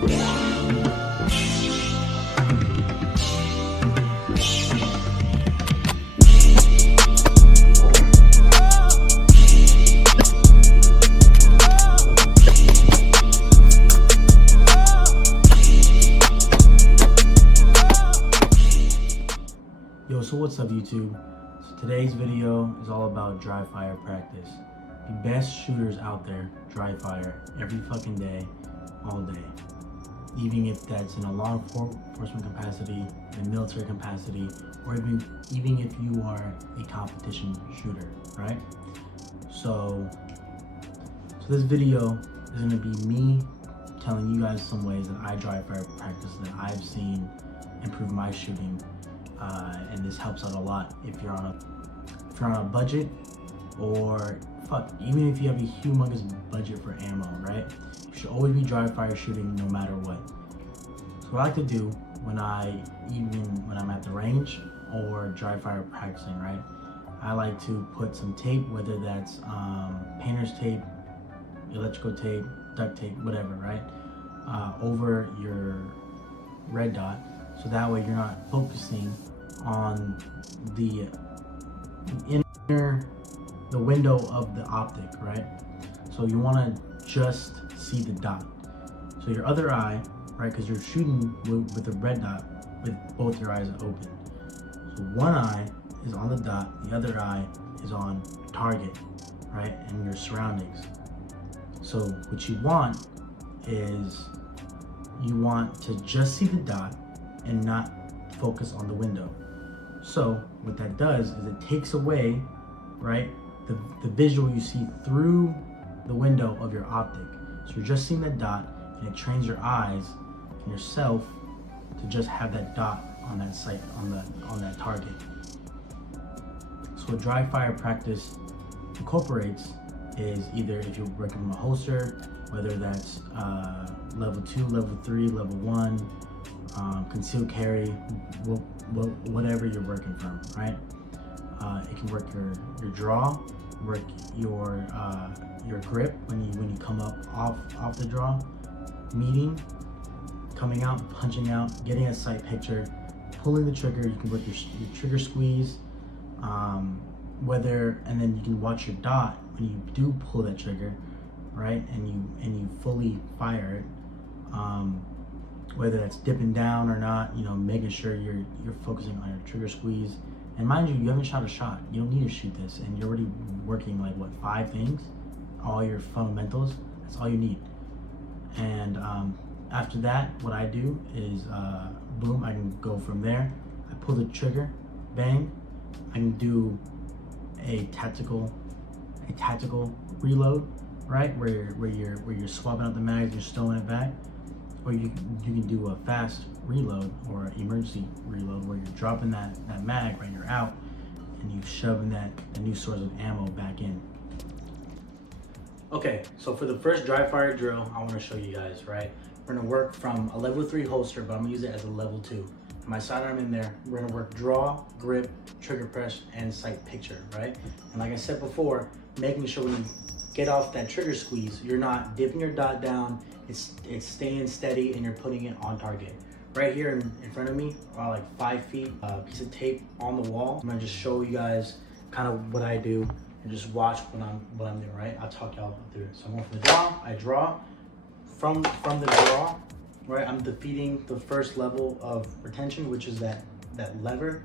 Yo, so what's up YouTube? So today's video is all about dry fire practice. The best shooters out there dry fire every fucking day, all day. Even if that's in a law enforcement capacity, in a military capacity, or even if you are a competition shooter, right? So this video is gonna be me telling you guys some ways that I dry fire practice that I've seen improve my shooting. And this helps out a lot if you're on a budget, or even if you have a humongous budget for ammo, right? You should always be dry fire shooting no matter what. So what I like to do when I'm at the range or dry fire practicing, right? I like to put some tape, whether that's painter's tape, electrical tape, duct tape, whatever, right? Over your red dot, so that way you're not focusing on the window of the optic, right? So you want to just see the dot. So your other eye, right, because you're shooting with the red dot with both your eyes open. So one eye is on the dot, the other eye is on target, right, and your surroundings. So what you want is you want to just see the dot and not focus on the window. So what that does is it takes away, right, the visual you see through the window of your optic. So you're just seeing that dot, and it trains your eyes and yourself to just have that dot on that sight, on that target. So what dry fire practice incorporates is either if you're working from a holster, whether that's level 2, level 3, level 1, concealed carry, whatever you're working from, right? It can work your draw, work your grip when you come up off the draw, meeting, coming out, punching out, getting a sight picture, pulling the trigger. You can work your trigger squeeze, and then you can watch your dot when you do pull that trigger, right? And you fully fire it. Whether that's dipping down or not, making sure you're focusing on your trigger squeeze. And mind you, you haven't shot a shot. You don't need to shoot this, and you're already working 5 things, all your fundamentals. That's all you need. And after that, what I do is, boom, I can go from there. I pull the trigger, bang. I can do a tactical reload, right, where you're swapping out the mags, you're stowing it back. Or you can do a fast reload or emergency reload where you're dropping that mag, right, you're out, and you shoving that new source of ammo back in. Okay, so for the first dry fire drill, I want to show you guys, right? We're gonna work from a level 3 holster, but I'm gonna use it as a level 2. My sidearm in there, we're gonna work draw, grip, trigger press, and sight picture, right? And like I said before, making sure when you get off that trigger squeeze, you're not dipping your dot down, it's staying steady, and you're putting it on target. Right here in front of me, about 5 feet, a piece of tape on the wall. I'm gonna just show you guys kind of what I do, and just watch what I'm doing, right? I'll talk y'all through it. So I'm going from the draw, I draw. From the draw, right, I'm defeating the first level of retention, which is that lever.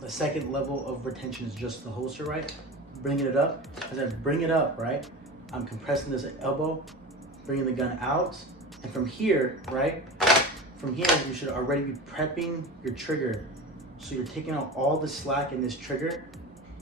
The second level of retention is just the holster, right? Bringing it up. As I bring it up, right, I'm compressing this elbow, bringing the gun out, and from here, right, you should already be prepping your trigger. So you're taking out all the slack in this trigger,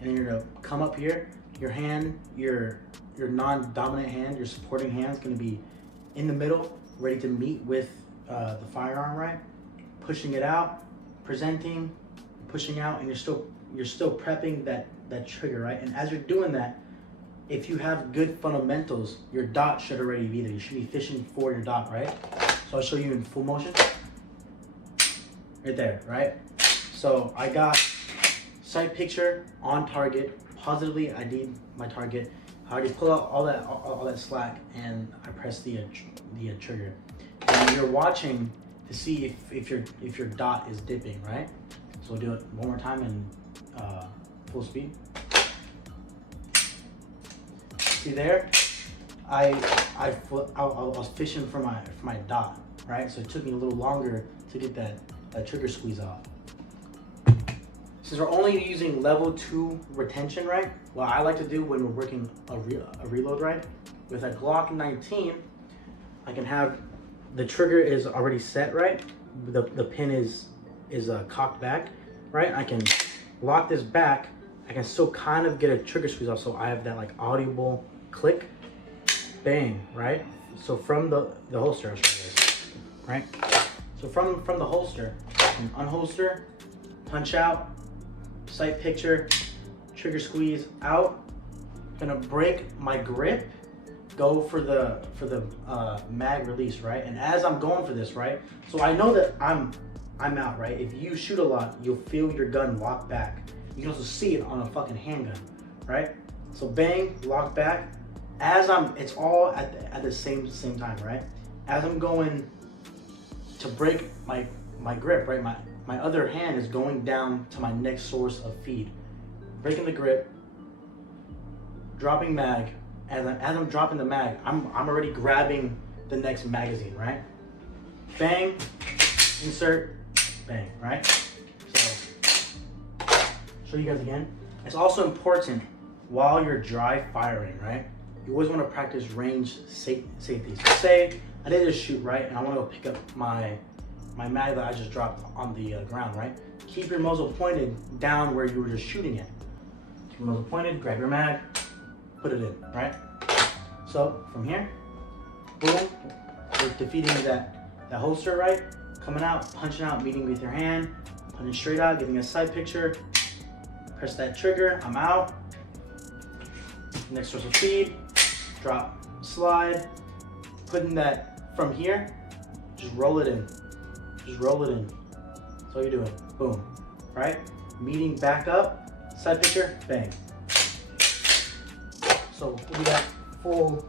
and then you're gonna come up here. Your hand, your non-dominant hand, your supporting hand is gonna be in the middle, ready to meet with the firearm, right? Pushing it out, presenting, pushing out, and you're still prepping that trigger, right? And as you're doing that, if you have good fundamentals, your dot should already be there. You should be fishing for your dot, right? So I'll show you in full motion. Right there, right? So I got sight picture on target. Positively, I need my target. I already pull out all that slack, and I press the trigger. And you're watching to see if your dot is dipping, right? So we'll do it one more time in full speed. See there? I was fishing for my dot, right? So it took me a little longer to get that trigger squeeze off. Since we're only using level 2 retention, right? What I like to do when we're working a reload, right? With a Glock 19, I can have the trigger is already set, right? The pin is cocked back, right? I can lock this back. I can still kind of get a trigger squeeze off, so I have that like audible click, bang, right? So from the holster, I'll show you this, right? So from the holster, unholster, punch out, sight picture, trigger squeeze out. Gonna break my grip, go for the mag release, right? And as I'm going for this, right? So I know that I'm out, right? If you shoot a lot, you'll feel your gun lock back. You can also see it on a fucking handgun, right? So bang, lock back. As it's all at the same time, right? As I'm going to break my grip, right? My other hand is going down to my next source of feed. Breaking the grip, dropping mag. As I'm dropping the mag, I'm already grabbing the next magazine, right? Bang, insert, bang, right? So, show you guys again. It's also important while you're dry firing, right? You always want to practice range safety. So say I did this shoot, right? And I want to go pick up my mag that I just dropped on the ground, right? Keep your muzzle pointed down where you were just shooting it. Keep your muzzle pointed, grab your mag, put it in, right? So from here, boom, we're defeating that holster, right? Coming out, punching out, meeting with your hand, punching straight out, getting a side picture, press that trigger, I'm out. Next source of feed, drop, slide, putting that from here, just roll it in. Just roll it in. That's all you're doing. Boom. Right? Meeting back up, side picture, bang. So we got full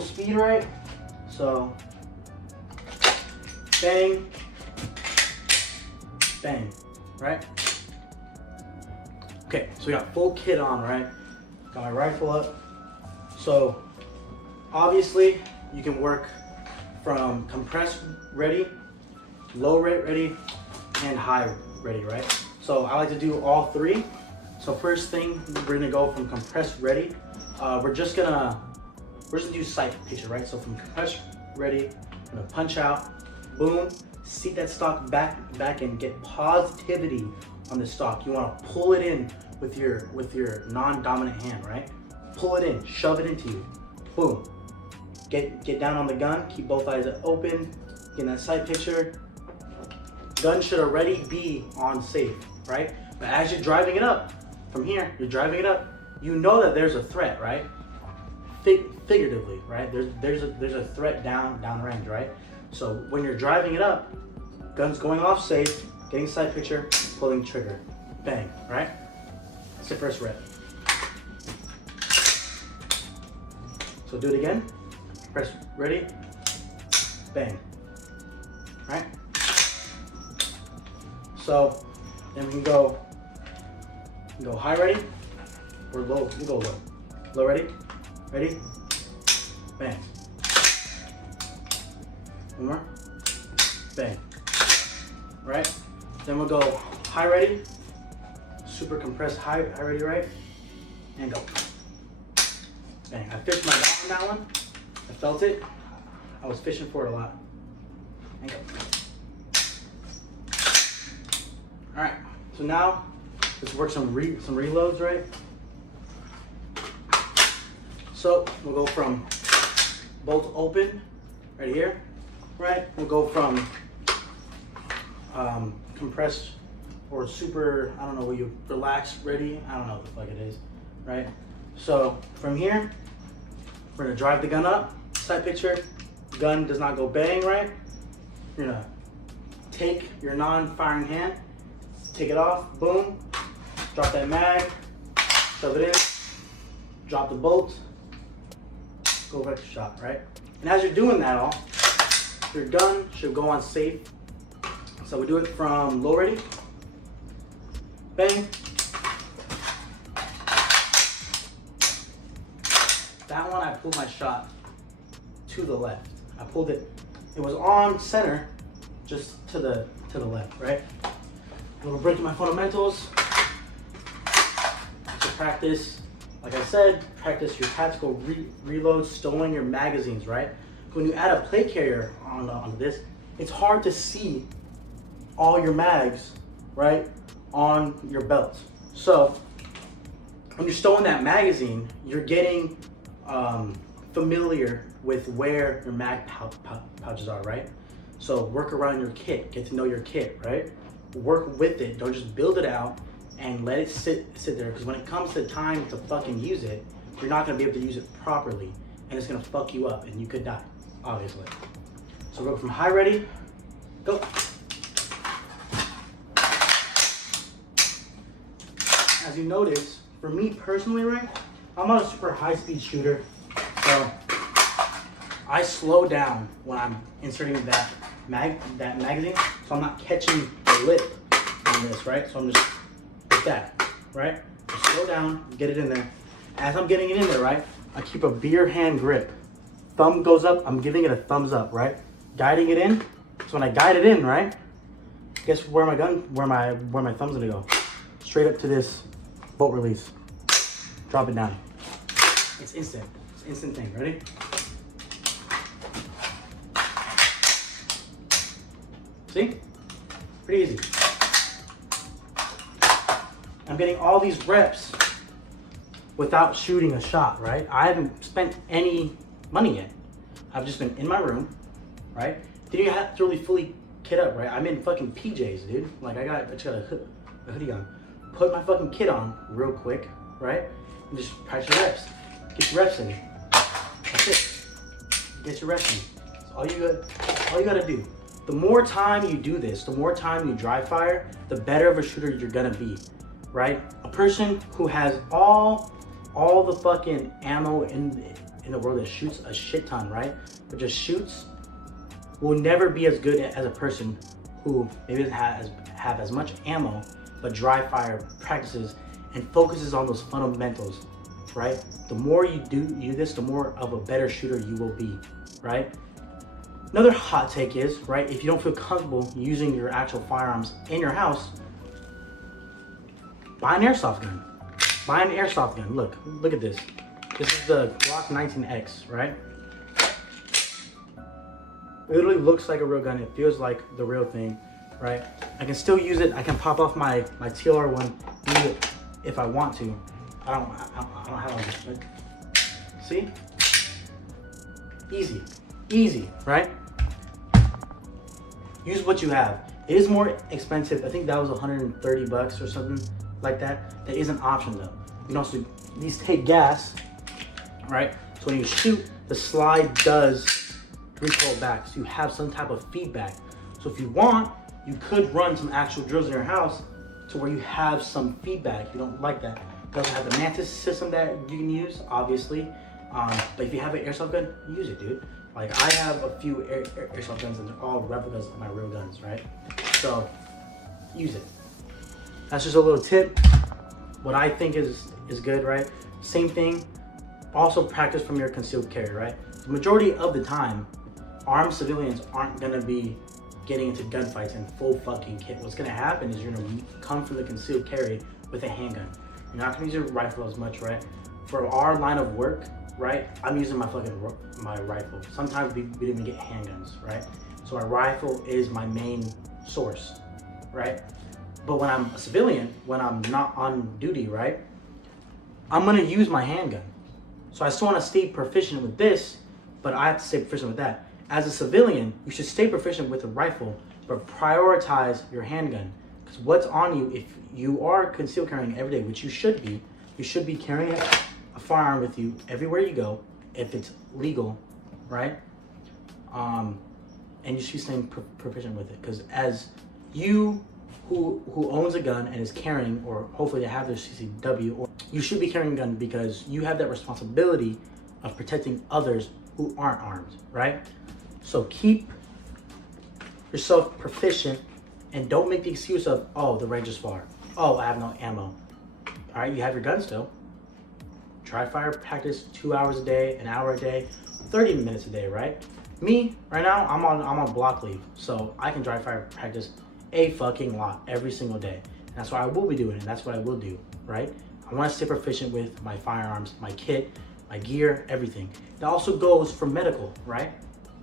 speed, right? So bang, bang, right? Okay, so we got full kit on, right? Got my rifle up. So obviously you can work from compressed ready, low rate ready, and high ready, right? So I like to do all three. So first thing, we're gonna go from compressed ready. We're just gonna do sight picture, right? So from compressed ready, I'm gonna punch out, boom, seat that stock back and get positivity on the stock. You wanna pull it in with your non-dominant hand, right? Pull it in, shove it into you, boom. Get down on the gun, keep both eyes open, get that sight picture. Gun should already be on safe, right? But as you're driving it up, from here, you're driving it up, you know that there's a threat, right? Figuratively, right? There's a threat down range, right? So when you're driving it up, gun's going off safe, getting sight picture, pulling trigger, bang, right? That's the first rep. So do it again. Press ready, bang, right? So then we can go high ready or low. We go low. Low ready, bang. One more, bang. Right? Then we'll go high ready, super compressed high ready, right? And go. Bang. I fished my dot on that one. I felt it. I was fishing for it a lot. And go. All right. So now let's work some reloads, right? So we'll go from bolt open right here, right? We'll go from compressed or super, I don't know what you, relaxed ready. I don't know what the fuck it is, right? So from here, we're gonna drive the gun up, sight picture, gun does not go bang, right? You're gonna take your non-firing hand, take it off, boom, drop that mag, shove it in, drop the bolt, go back to shot, right? And as you're doing that all, Your gun should go on safe. So we do it from low ready. Bang. That one I pulled my shot to the left. I pulled it. It was on center, just to the left, right? A little break in my fundamentals. To practice, like I said, practice your tactical reloads, stowing your magazines, right? When you add a plate carrier on this, it's hard to see all your mags, right, on your belt. So when you're stowing that magazine, you're getting familiar with where your mag pouches are, right? So work around your kit, get to know your kit, right? Work with it, don't just build it out and let it sit there, because when it comes to time to fucking use it, you're not gonna be able to use it properly, and it's gonna fuck you up and you could die, obviously. So go from high ready, go. As you notice, for me personally, right, I'm not a super high speed shooter, so I slow down when I'm inserting that magazine, so I'm not catching the lip on this, right? So I'm just like that, right? Just slow down, get it in there. As I'm getting it in there, right, I keep a beer hand grip. Thumb goes up, I'm giving it a thumbs up, right? Guiding it in. So when I guide it in, right, guess where my thumb's gonna go? Straight up to this bolt release. Drop it down. It's instant. It's an instant thing. Ready? See? Pretty easy. I'm getting all these reps without shooting a shot, right? I haven't spent any money yet. I've just been in my room, right? Didn't even have to really fully kit up, right? I'm in fucking PJs, dude. Like I just got a hoodie on. Put my fucking kit on real quick, right? And just practice your reps. Get your reps in. That's it. Get your reps in. That's all you gotta do. The more time you do this, the more time you dry fire, the better of a shooter you're gonna be, right? A person who has all the fucking ammo in the world that shoots a shit ton, right? But just shoots, will never be as good as a person who maybe doesn't have as much ammo, but dry fire practices and focuses on those fundamentals, right? The more you do this, the more of a better shooter you will be, right? Another hot take is, right, if you don't feel comfortable using your actual firearms in your house, buy an airsoft gun. Buy an airsoft gun. Look at this. This is the Glock 19X, right? It literally looks like a real gun. It feels like the real thing, right? I can still use it. I can pop off my TLR one, use it if I want to. I don't have one. But see? Easy, right? Use what you have. It is more expensive. I think that was 130 bucks or something like that. That is an option though. You can also, these take gas, right? So when you shoot, the slide does recoil back, so you have some type of feedback. So if you want, you could run some actual drills in your house to where you have some feedback. You don't like that. It doesn't have the Mantis system that you can use, obviously. But if you have an airsoft gun, use it, dude. Like I have a few airsoft guns and they're all replicas of my real guns, right? So use it. That's just a little tip. What I think is good, right? Same thing. Also practice from your concealed carry, right? The majority of the time, armed civilians aren't gonna be getting into gunfights in full fucking kit. What's gonna happen is you're gonna come from the concealed carry with a handgun. You're not gonna use your rifle as much, right? For our line of work, right? I'm using my rifle. Sometimes we didn't even get handguns, right? So my rifle is my main source, right? But when I'm a civilian, when I'm not on duty, right? I'm gonna use my handgun. So I still wanna stay proficient with this, but I have to stay proficient with that. As a civilian, you should stay proficient with a rifle, but prioritize your handgun. Because what's on you, if you are concealed carrying every day, which you should be carrying a firearm with you everywhere you go, if it's legal, right? And you should be staying proficient with it. Because as you who owns a gun and is carrying, or hopefully they have their CCW, or you should be carrying a gun because you have that responsibility of protecting others who aren't armed, right? So keep yourself proficient, and don't make the excuse of, oh, the range is far. Oh, I have no ammo. All right, you have your gun still. Dry fire practice 2 hours a day, an hour a day, 30 minutes a day, right? Me, right now, I'm on block leave, so I can dry fire practice a fucking lot every single day. And that's what I will be doing, and that's what I will do, right? I want to stay proficient with my firearms, my kit, my gear, everything. That also goes for medical, right?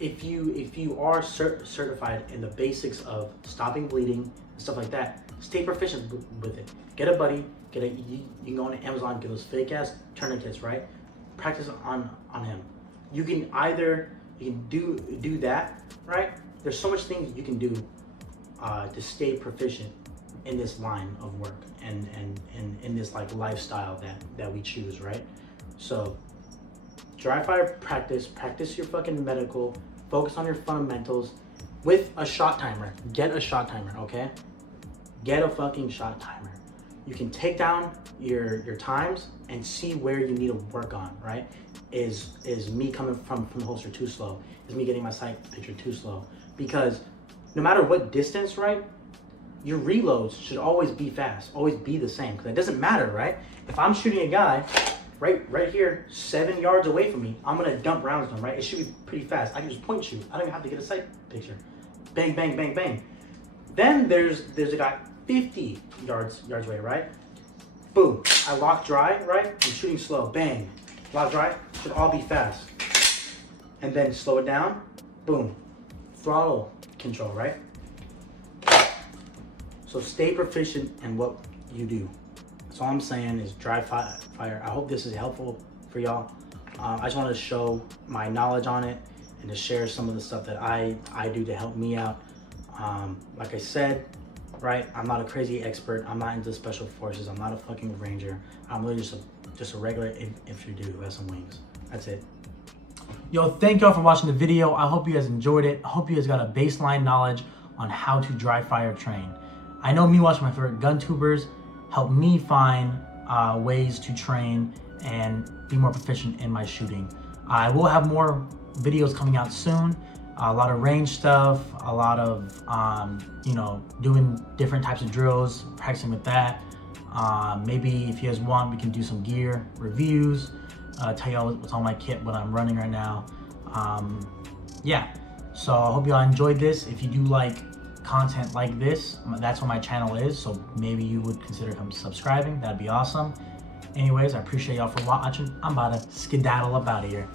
If you are certified in the basics of stopping bleeding and stuff like that, stay proficient with it. Get a buddy, you can go on Amazon, get those fake ass tourniquets, right? Practice on him. You can do that, right? There's so much things you can do to stay proficient in this line of work and in this like lifestyle that we choose, right? So dry fire practice your fucking medical, focus on your fundamentals with a shot timer. Get a shot timer, okay? Get a fucking shot timer. You can take down your times and see where you need to work on, right? Is me coming from the holster too slow? Is me getting my sight picture too slow? Because no matter what distance, right, your reloads should always be fast, always be the same, because it doesn't matter, right? If I'm shooting a guy right here, 7 yards away from me, I'm gonna dump rounds on him, right? It should be pretty fast. I can just point shoot. I don't even have to get a sight picture. Bang, bang, bang, bang. Then there's a guy 50 yards away, right? Boom, I lock dry, right? I'm shooting slow, bang. Lock dry, should all be fast. And then slow it down, boom. Throttle control, right? So stay proficient in what you do. That's all I'm saying is dry fire. I hope this is helpful for y'all. I just wanted to show my knowledge on it and to share some of the stuff that I do to help me out. Like I said, right, I'm not a crazy expert. I'm not into special forces. I'm not a fucking ranger. I'm literally just a regular infantry dude who has some wings. That's it. Yo, thank y'all for watching the video. I hope you guys enjoyed it. I hope you guys got a baseline knowledge on how to dry fire train. I know me watching my favorite gun tubers helped me find ways to train and be more proficient in my shooting. I will have more videos coming out soon. A lot of range stuff, a lot of, doing different types of drills, practicing with that. Maybe if you guys want, we can do some gear reviews, tell y'all what's on my kit, what I'm running right now. Yeah, so I hope y'all enjoyed this. If you do like content like this, that's what my channel is, so maybe you would consider subscribing. That'd be awesome. Anyways, I appreciate y'all for watching. I'm about to skedaddle up out of here.